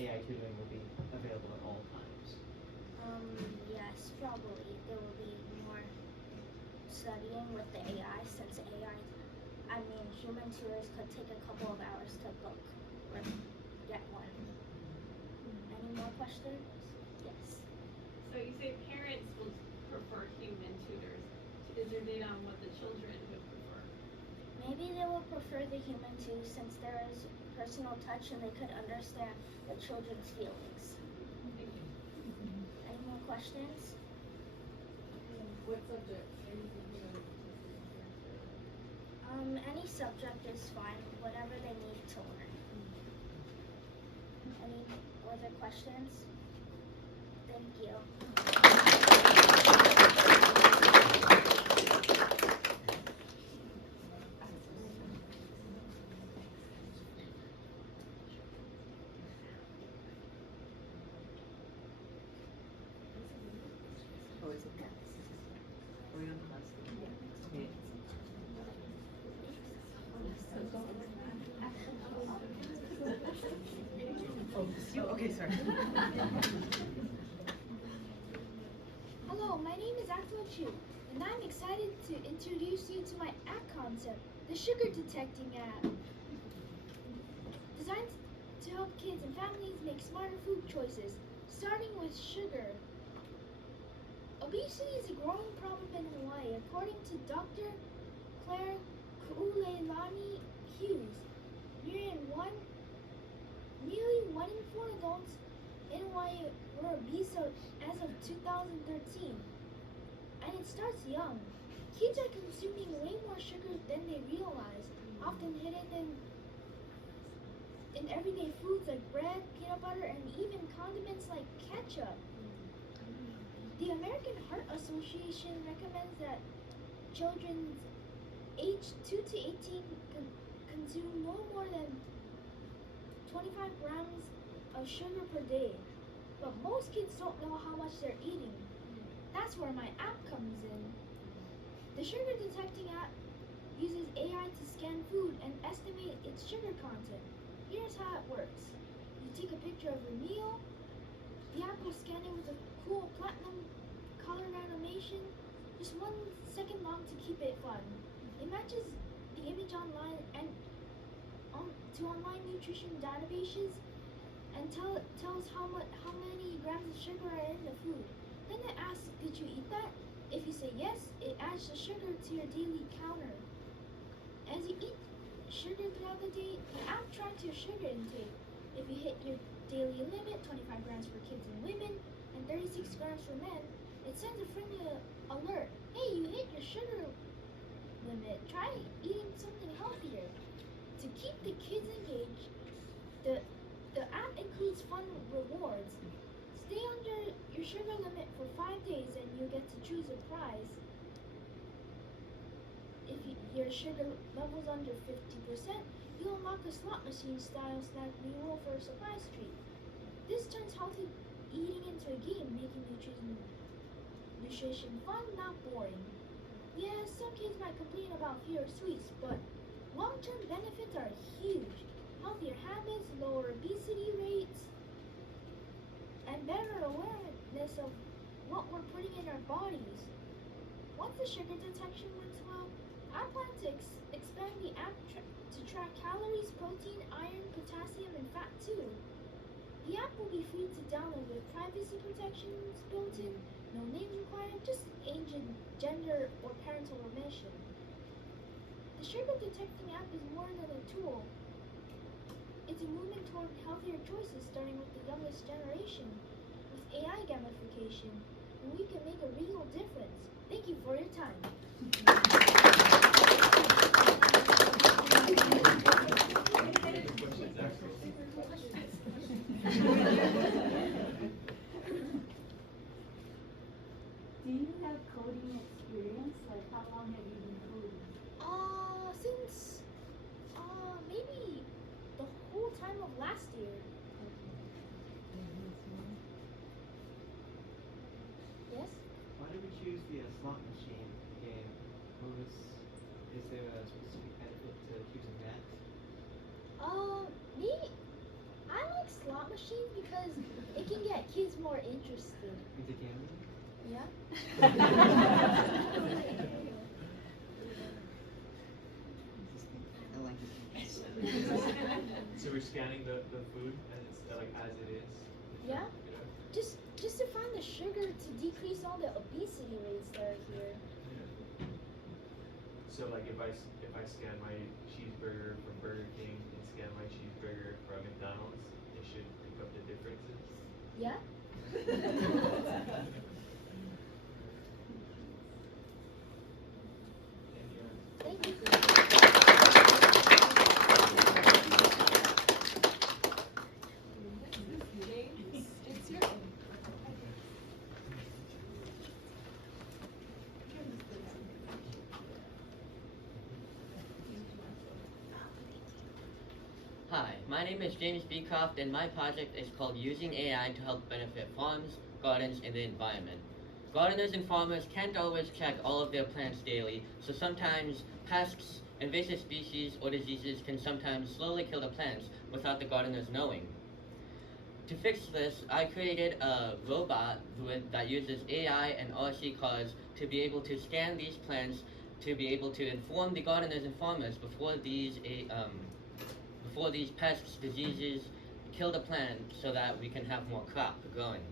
AI tutoring will be available at all times. Yes, probably there will be more studying with the AI since human tutors could take a couple of hours to book or get one. Any more questions? Yes. So you say parents will prefer human tutors. Is there data on what the children would prefer? Maybe they will prefer the human too since there is personal touch and they could understand the children's feelings. Thank you. Any more questions? What subject? Any subject is fine, whatever they need to learn. Any other questions? Thank you. Okay, sorry. Hello, my name is Axel Chu, and and I'm excited to introduce you to my app concept, the sugar detecting app. Designed to help kids and families make smarter food choices, starting with sugar. Obesity is a growing problem in Hawaii, according to Dr. Claire Kuleilani Hughes. Nearly 1 in 4 adults in Hawaii were obese as of 2013. And it starts young. Kids are consuming way more sugar than they realize, often hidden in everyday foods like bread, peanut butter, and even condiments like ketchup. The American Heart Association recommends that children aged 2 to 18 consume no more than 25 grams of sugar per day. But most kids don't know how much they're eating. That's where my app comes in. The sugar detecting app uses AI to scan food and estimate its sugar content. Here's how it works. You take a picture of your meal. The app will scan it with a cool platinum colored animation, just 1 second long to keep it fun. It matches the image online and to online nutrition databases and tells how many grams of sugar are in the food. Then it asks, did you eat that? If you say yes, it adds the sugar to your daily counter. As you eat sugar throughout the day, the app tracks your sugar intake. If you hit your daily limit, 25 grams for kids and women, and 36 grams for men, it sends a friendly alert. Hey, you hit your sugar limit. Try eating something healthier. To keep the kids engaged, the app includes fun rewards. Stay under your sugar limit for 5 days and you get to choose a prize. If your sugar level's under 50%, you'll unlock a slot machine style snack meal for a surprise treat. This turns healthy eating into a game, making nutrition fun, not boring. Yeah, some kids might complain about fewer sweets, but long-term benefits are huge. Healthier habits, lower obesity rates, and better awareness of what we're putting in our bodies. Once the sugar detection works well, I plan to expand the app to track calories, protein, iron, potassium, and fat too. The app will be free to download with privacy protections built in, no names required, just age and gender or parental permission. The sugar detecting app is more than a tool. It's a movement toward healthier choices, starting with the youngest generation. With AI gamification, we can make a real difference. Thank you for your time. Do you have coding experience? Like, how long have you been coding? Since maybe the whole time of last year. Yes? Why did we choose the slot machine game? Is there a specific benefit to choosing that? Me, I like slot machines because it can get kids more interested. Into gambling? Yeah? I like this. So we're scanning the food and it's like as it is. Yeah? You know? Just to find the sugar to decrease all the obesity rates that are here. Yeah. So like if I scan my cheeseburger from Burger King and scan my cheeseburger from McDonald's, it should pick up the differences. Yeah? Thank you. Hi, my name is James Beecroft and my project is called Using AI to Help Benefit Farms, Gardens, and the Environment. Gardeners and farmers can't always check all of their plants daily, so sometimes pests, invasive species, or diseases can sometimes slowly kill the plants without the gardeners knowing. To fix this, I created a robot that uses AI and RC cards to be able to scan these plants, to be able to inform the gardeners and farmers before these pests, diseases kill the plant, so that we can have more crop growing.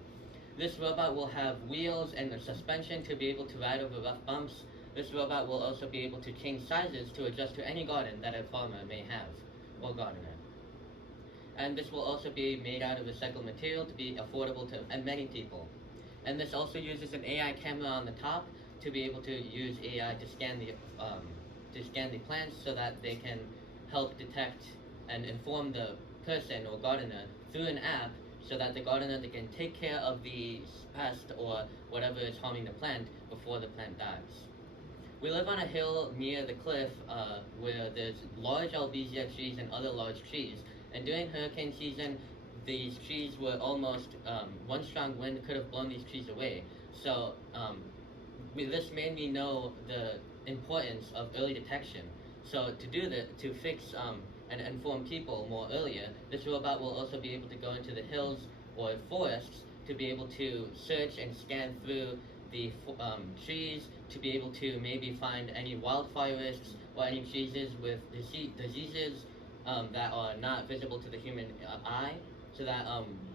This robot will have wheels and a suspension to be able to ride over rough bumps. This robot will also be able to change sizes to adjust to any garden that a farmer may have, or gardener. And this will also be made out of recycled material to be affordable to many people. And this also uses an AI camera on the top to be able to use AI to scan the plants, so that they can help detect and inform the person or gardener through an app, so that the gardener can take care of the pest or whatever is harming the plant before the plant dies. We live on a hill near the cliff where there's large albizia trees and other large trees. And during hurricane season, these trees were almost, one strong wind could have blown these trees away. So this made me know the importance of early detection. So to do that, to fix and inform people more earlier, this robot will also be able to go into the hills or forests to be able to search and scan through the trees, to be able to maybe find any wildfire risks or any diseases with diseases that are not visible to the human eye, so that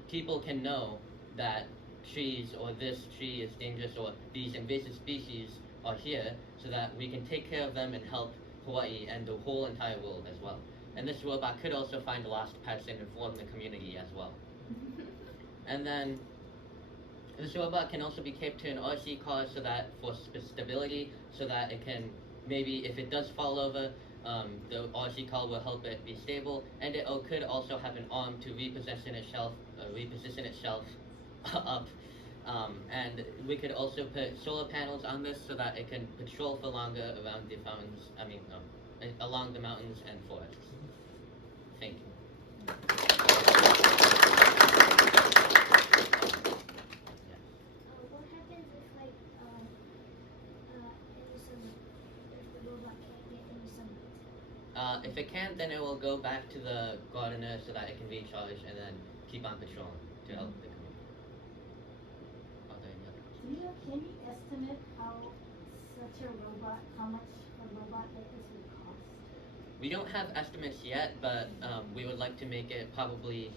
people can know that trees or this tree is dangerous or these invasive species are here, so that we can take care of them and help Hawaii and the whole entire world as well. And this robot could also find lost pets and inform the community as well. And then this robot can also be kept to an RC car, so that for stability, so that it can, maybe if it does fall over, the RC car will help it be stable, and it could also have an arm to reposition itself up. And we could also put solar panels on this, so that it can patrol for longer around the mountains. Along the mountains and forests. Thank you. What happens if, like, in the summer, if the robot can't get any sunlight? If it can't, then it will go back to the gardener, so that it can recharge and then keep on patrolling to help the community. Are there any other questions? Can you estimate how much a robot like this would cost? We don't have estimates yet, but we would like to make it probably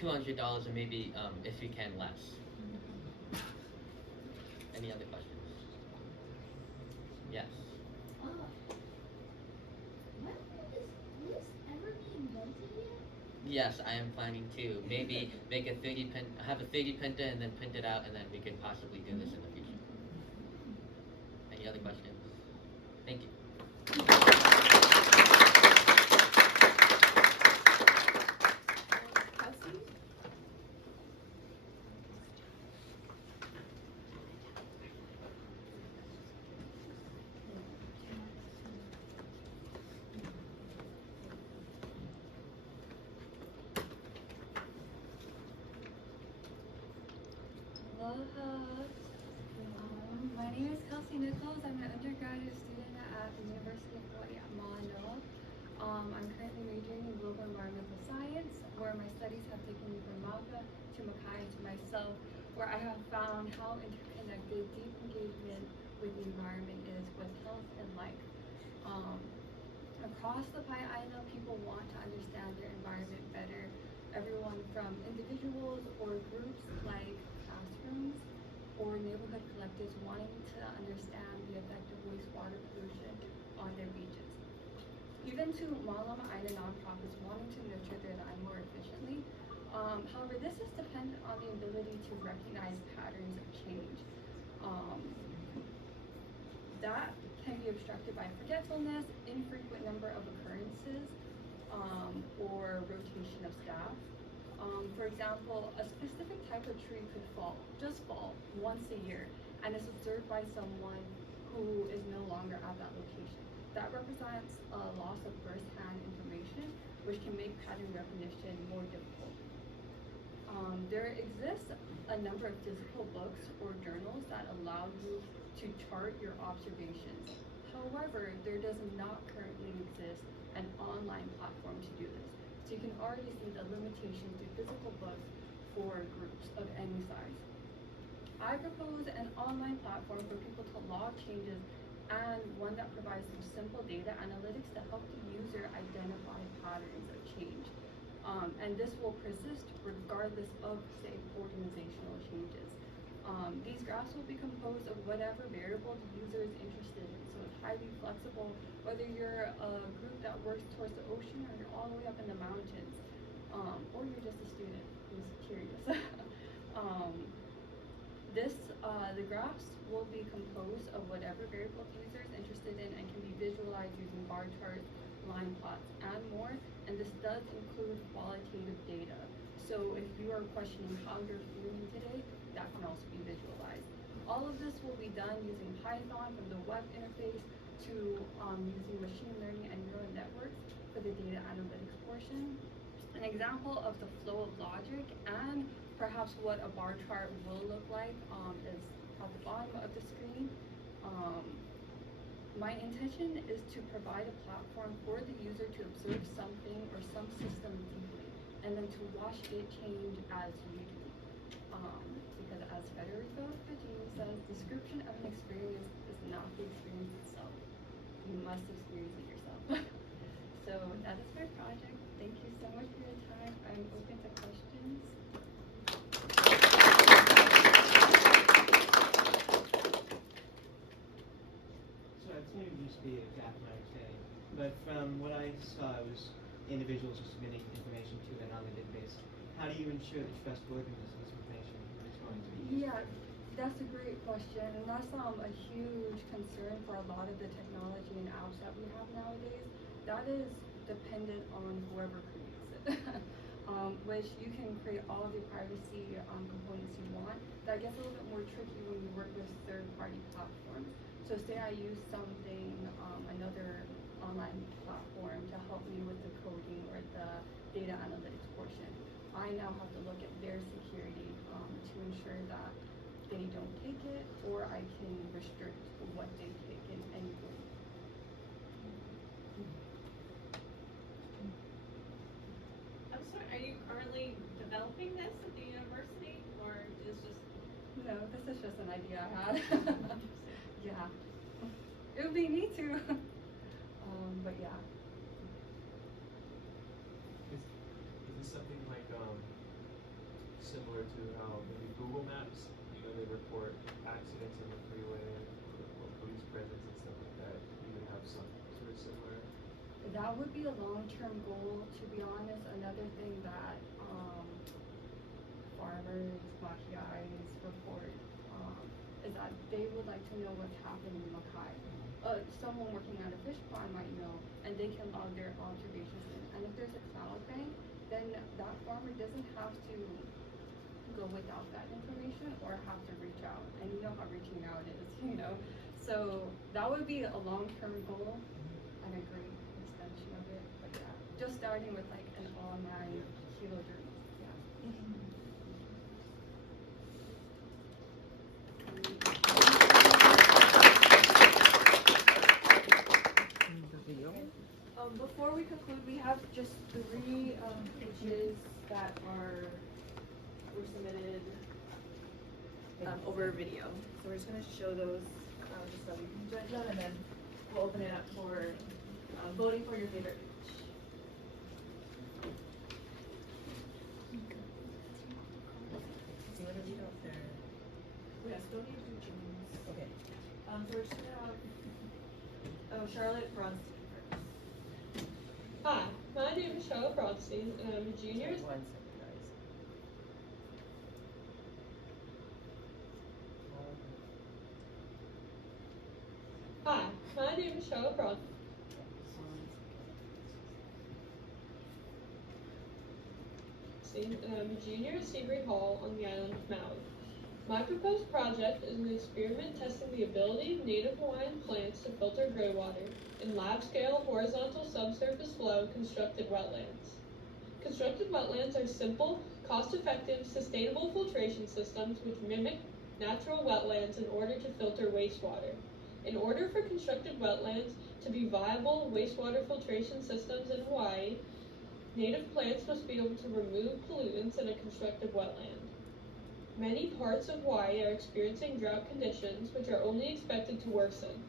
$200 or maybe, if we can, less. Any other questions? Yes. Will this ever be invented yet? Yes, I am planning to maybe make have a 3D printer and then print it out, and then we could possibly do this in the future. Any other questions? Thank you. Kelsey? Aloha. My name is Kelsey Nichols. I'm an undergraduate student at the University of Hawaii at Manoa. I'm currently majoring in global environmental science, where my studies have taken me from Mauka to Makai to myself, where I have found how interconnected deep engagement with the environment is with health and life. Across the Pai Island, people want to understand their environment better. Everyone from individuals or groups like classrooms or neighborhood collectives wanting to understand the effect of wastewater pollution on their beaches. Even to Laulima Island nonprofits wanting to nurture their land more efficiently. However, this is dependent on the ability to recognize patterns of change. That can be obstructed by forgetfulness, infrequent number of occurrences, or rotation of staff. For example, a specific type of tree could just fall once a year, and is observed by someone who is no longer at that location. That represents a loss of first-hand information, which can make pattern recognition more difficult. There exists a number of physical books or journals that allow you to chart your observations. However, there does not currently exist an online platform to do this. So you can already see the limitations to physical books for groups of any size. I propose an online platform for people to log changes and one that provides some simple data analytics to help the user identify patterns of change. And this will persist regardless of, say, organizational changes. These graphs will be composed of whatever variable the user is interested in, so it's highly flexible, whether you're a group that works towards the ocean or you're all the way up in the mountains, or you're just a student who's curious. The graphs will be composed of whatever variable the user is interested in and can be visualized using bar charts, line plots, and more. And this does include qualitative data. So if you are questioning how you're feeling today, that can also be visualized. All of this will be done using Python from the web interface to using machine learning and neural networks for the data analytics portion. An example of the flow of logic and perhaps what a bar chart will look like is at the bottom of the screen. My intention is to provide a platform for the user to observe something or some system deeply, and then to watch it change as you do. Because as Federico Fellini says, description of an experience is not the experience itself. You must experience it yourself. So that is my project. Thank you so much for your time. I'm open to questions. So it's maybe just be a gap in my understanding, but from what I saw, it was individuals are submitting information to an online database. How do you ensure the trustworthiness of this information is going to be used? Yeah, that's a great question, and that's a huge concern for a lot of the technology and apps that we have nowadays. That is dependent on whoever creates it. Which you can create all of the privacy components you want. That gets a little bit more tricky when you work with third-party platforms. So say I use something, another online platform to help me with the coding or the data analytics portion. I now have to look at their security to ensure that they don't take it, or I can restrict what they take in any way. I'm sorry, are you currently developing this at the university, or is just? No, this is just an idea I had. Yeah. It would be neat to. But yeah. Is this something like similar to how maybe Google Maps, they report accidents on the freeway or police presence and stuff like that? You would have some sort of similar. That would be a long-term goal, to be honest. Another thing that farmers, makiais report is that they would like to know what's happening in Makai. Someone working at a fish pond might know, and they can log their observations in. And if there's a cloud bank, then that farmer doesn't have to go without that information or have to reach out. And you know how reaching out is, So that would be a long-term goal and a great extension of it. But yeah, just starting with like an online kilo journal. Yeah. Before we conclude, we have just 3 pitches that were submitted over video. So we're just going to show those just so we can judge them, and then we'll open it up for voting for your favorite pitch. Do you want to read off their? Yes, don't need to do James. Okay. So we're just going to have Charlotte Bronstein first. Hi, my name is Charlotte Bronstein, and I'm a junior. One second, guys. Hi, my name is Charlotte Bronstein, and I'm a junior at Seabury Hall on the island of Maui. My proposed project is an experiment testing the ability of native Hawaiian plants to filter gray water in lab-scale horizontal subsurface flow constructed wetlands. Constructed wetlands are simple, cost-effective, sustainable filtration systems which mimic natural wetlands in order to filter wastewater. In order for constructed wetlands to be viable wastewater filtration systems in Hawaii, Native plants must be able to remove pollutants in a constructed wetland. Many parts of Hawaii are experiencing drought conditions which are only expected to worsen.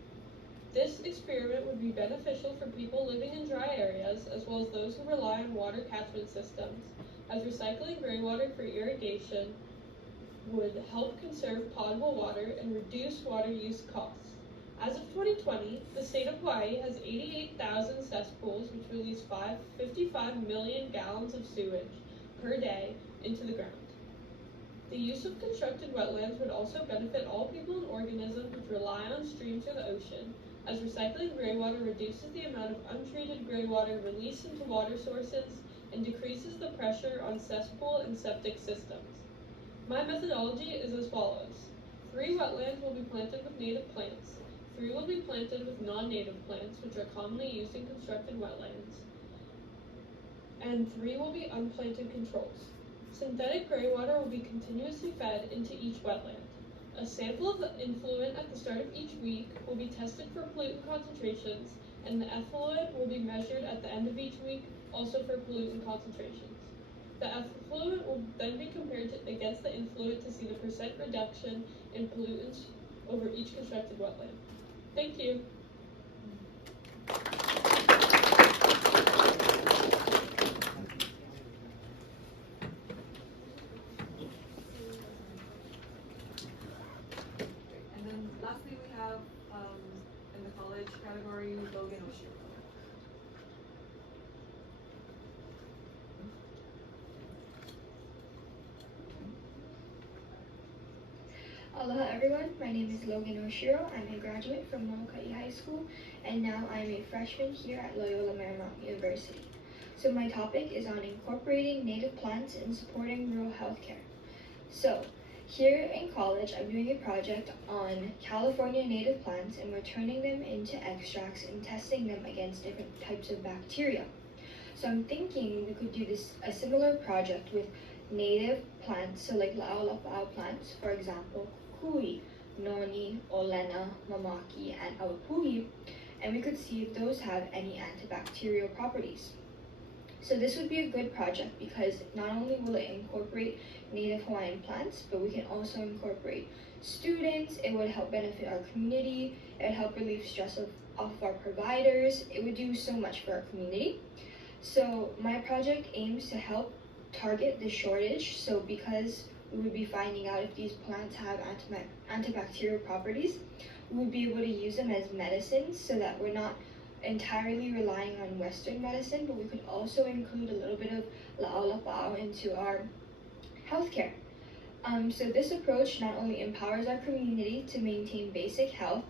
This experiment would be beneficial for people living in dry areas as well as those who rely on water catchment systems, as recycling graywater for irrigation would help conserve potable water and reduce water use costs. As of 2020, the state of Hawaii has 88,000 cesspools which release 55 million gallons of sewage per day into the ground. The use of constructed wetlands would also benefit all people and organisms which rely on streams or the ocean, as recycling graywater reduces the amount of untreated graywater released into water sources and decreases the pressure on cesspool and septic systems. My methodology is as follows. 3 wetlands will be planted with native plants. 3 will be planted with non-native plants, which are commonly used in constructed wetlands. And 3 will be unplanted controls. Synthetic graywater will be continuously fed into each wetland. A sample of the influent at the start of each week will be tested for pollutant concentrations, and the effluent will be measured at the end of each week, also for pollutant concentrations. The effluent will then be compared against the influent to see the percent reduction in pollutants over each constructed wetland. Thank you. And then lastly, we have in the college category, Logan Oshiro. Aloha everyone, my name is Logan Oshiro. I'm a graduate from Molokai High School, and now I'm a freshman here at Loyola Marymount University. So my topic is on incorporating native plants and supporting rural healthcare. So here in college, I'm doing a project on California native plants, and we're turning them into extracts and testing them against different types of bacteria. So I'm thinking we could do a similar project with native plants, so like Laulima plants, for example, kui, noni, olena, mamaki, and aupuhi, and we could see if those have any antibacterial properties. So this would be a good project because not only will it incorporate native Hawaiian plants, but we can also incorporate students. It would help benefit our community. It would help relieve stress off our providers. It would do so much for our community. So my project aims to help target the shortage. So because we would be finding out if these plants have antibacterial properties, we would be able to use them as medicines so that we're not entirely relying on Western medicine, but we could also include a little bit of Laulima into our healthcare. So this approach not only empowers our community to maintain basic health,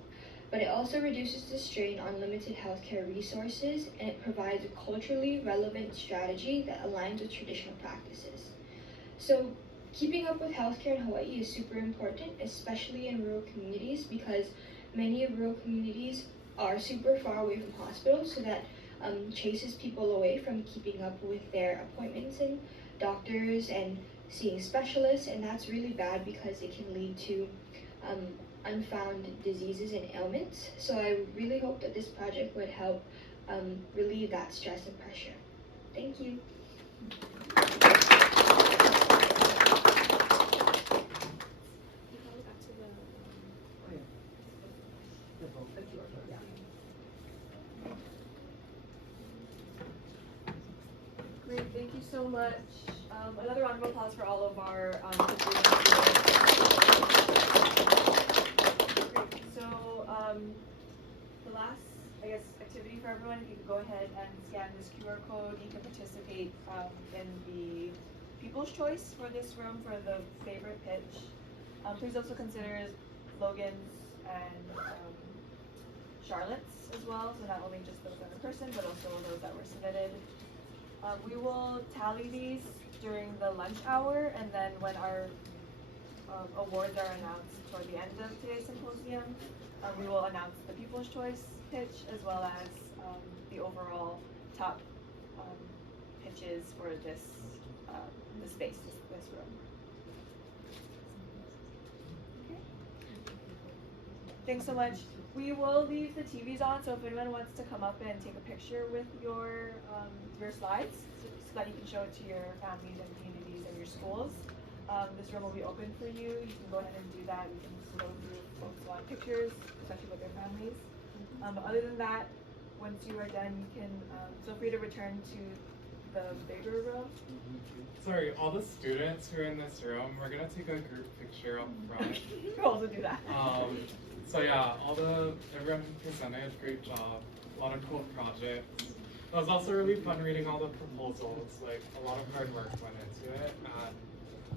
but it also reduces the strain on limited healthcare resources, and it provides a culturally relevant strategy that aligns with traditional practices. So keeping up with healthcare in Hawaii is super important, especially in rural communities, because many rural communities are super far away from hospitals, so that chases people away from keeping up with their appointments and doctors and seeing specialists, and that's really bad because it can lead to unfound diseases and ailments. So I really hope that this project would help relieve that stress and pressure. Thank you. Great, thank you so much. Another round of applause for all of our Great. So the last, I guess, activity for everyone, if you could go ahead and scan this QR code, you can participate in the People's Choice for this room for the favorite pitch. Please also consider Logan's and Charlotte's as well, so not only just those that are in person, but also those that were submitted. We will tally these during the lunch hour, and then when our awards are announced toward the end of today's symposium, we will announce the People's Choice pitch as well as the overall top pitches for this the space, this room. Okay. Thanks so much. We will leave the TVs on, so if anyone wants to come up and take a picture with your slides, so that you can show it to your families and communities and your schools, this room will be open for you. You can go ahead and do that. We can go through folks a lot of pictures, especially with their families. But other than that, once you are done, you can feel free to return to the bigger room. Sorry, all the students who are in this room, we're gonna take a group picture up front. We'll also do that. So yeah, everyone presented, great job. A lot of cool projects. It was also really fun reading all the proposals. Like a lot of hard work went into it, and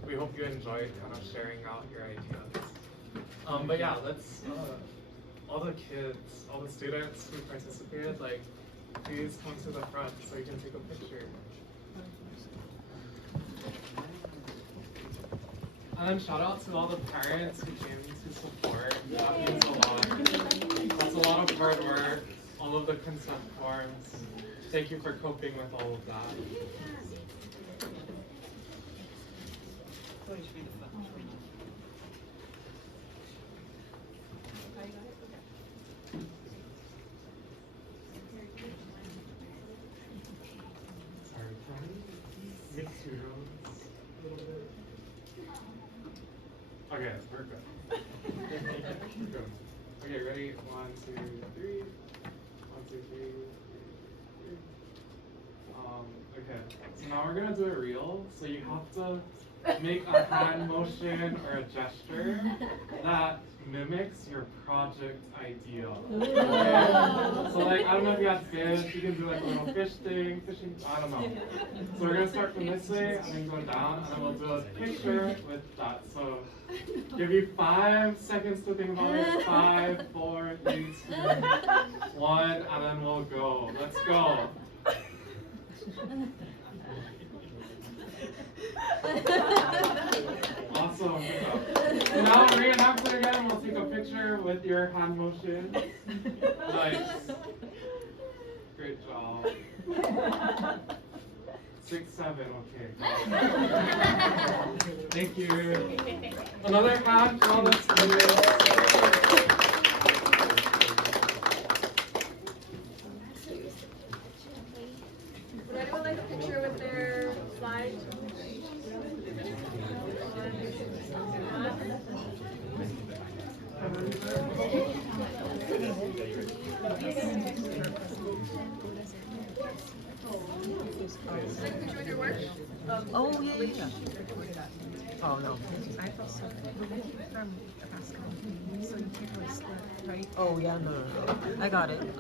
we hope you enjoyed kind of sharing out your ideas. But yeah, let's all the kids, all the students who participated, like please come to the front so you can take a picture. And shout out to all the parents who came to support. That means a lot. That's a lot of hard work. All of the consent forms. Thank you for coping with all of that. Sorry, can we mix your roads a little bit? Okay, we're good. We're good. Okay, ready? 1, 2, 3. 1, 2, 3. Okay, so now we're gonna do a reel. So you have to make a hand motion or a gesture that mimics your project idea. Okay? So like, I don't know if you have fish, you can do like a little fish thing, fishing, I don't know. So we're gonna start from this way and then go down, and then we'll do a picture with that. So give you 5 seconds to think about it. 5, 4, 3, 2, 1, and then we'll go. Let's go. Awesome. So now reenact it again. We'll take a picture with your hand motion. Nice. Great job. 6, 7. Okay. Thank you. Another hand for all the students. Would anyone like a picture with their slide? Oh, yeah. Oh, no. I thought so. So you can't really split, right? Oh, yeah, no. I got it.